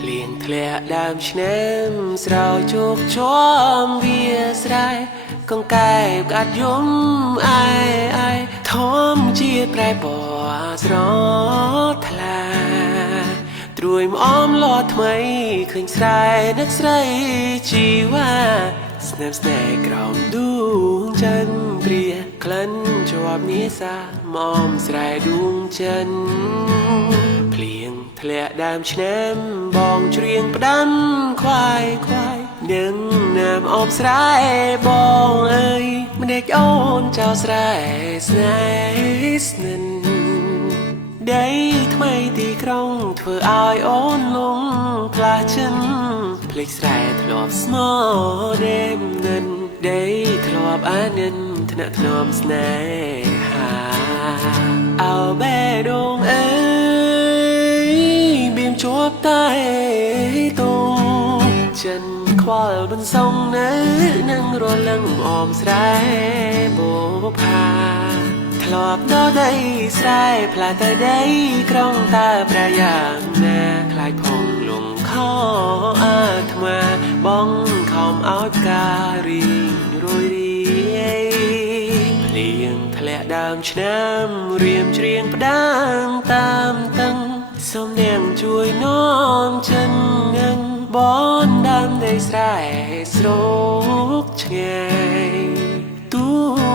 ភ្លៀងធ្លាក់ដើមឆ្នេរស្រោចជោគជាំវាស្រែកង្កែបក្អាត់យំអាយធម្មជាតិប្រែពណ៌ស្រថ្លាត្រួយម្អមលត់ថ្មីឃើញស្រែនឹកស្រីជីវ៉ាស្នេហ៍ស្នេហ៍ក្រោមដួងចន្ទគ្រាក្លិនជាប់នេសាមមស្រែដួងច័ន្ទភ្លៀងធ្លាក់ដើមឆ្នេរបងច្រៀងផ្ដាំខ្វាយនឹងនាមអមស្រែបងអើយម្ដេចអូនចោលស្រែស្នេហ៍ស្និនដីថ្មីទីក្រុងធ្វើឲ្យអូនលងផ្លាស់ចិនភ្លេចស្រែធ្លាប់ស្មោដេមនិនដីធ្លាប់អានិនថ្នាក់ធ្នមស្នេហាអោបេដងអើយបៀមជាប់តែតងចិនខ្វល់បនសងនៅនឹងរលឹងអមស្រែបុផាធ្លាប់ដល់ដីស្រែផ្លាទៅដីក្រុងតើប្រយ៉ាងណាខ្លាយផងលងខអាត្មាបងខំឲ្យផ្ការីរួយរាយភ្លៀងធ្លាក់ដើមឆ្នាំរៀមច្រៀងផ្ដាំតាមតឹងសូមនាងជួយនាំចិននឹងបនដើមដីស្រែស្រោកឆ្ងាយទូ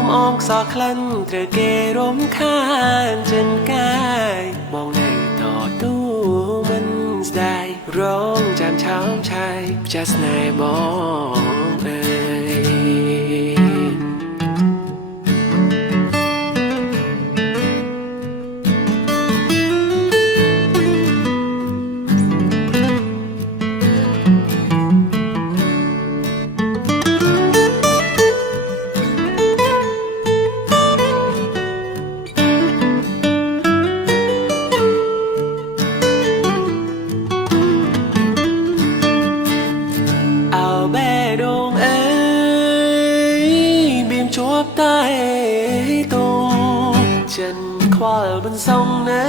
មអងខ្សោះក្លិនត្រូវគេរំខានចិនកាយបងនៅតទូមិនស្ដាយរងចាំឆោមឆាយផ្ចាស់ស្នេហ៍បងអើយជាប់តែតងចិនខ្វល់បនសងនៅ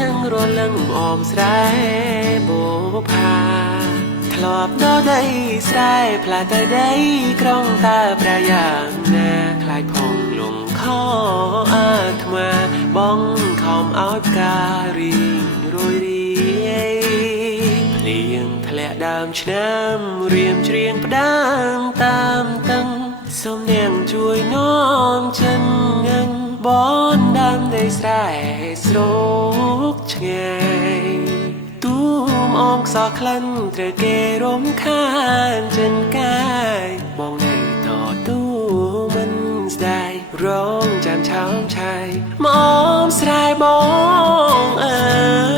នឹងរលឹងអមស្រែបុផាធ្លាប់ដល់ដីស្រែផ្លាទៅដីក្រុងតើប្រយ៉ាងណាខ្លាយផងលងខអាត្មាបងខំឲ្យផ្ការីរួយរាយភ្លៀងធ្លាក់ដើមឆ្នាំរៀមច្រៀងផ្ដាំតាមតឹងសូមនាងជួយនាំចិននឹងបនដើមដីស្រែស្រោកឆ្ងាយទូមអងខ្សោះក្លិនត្រូវគេរំខានចិនកាយបងនៅតទូមិនស្ដាយរងចាំឆោមឆាយមកអមស្រែបងអើ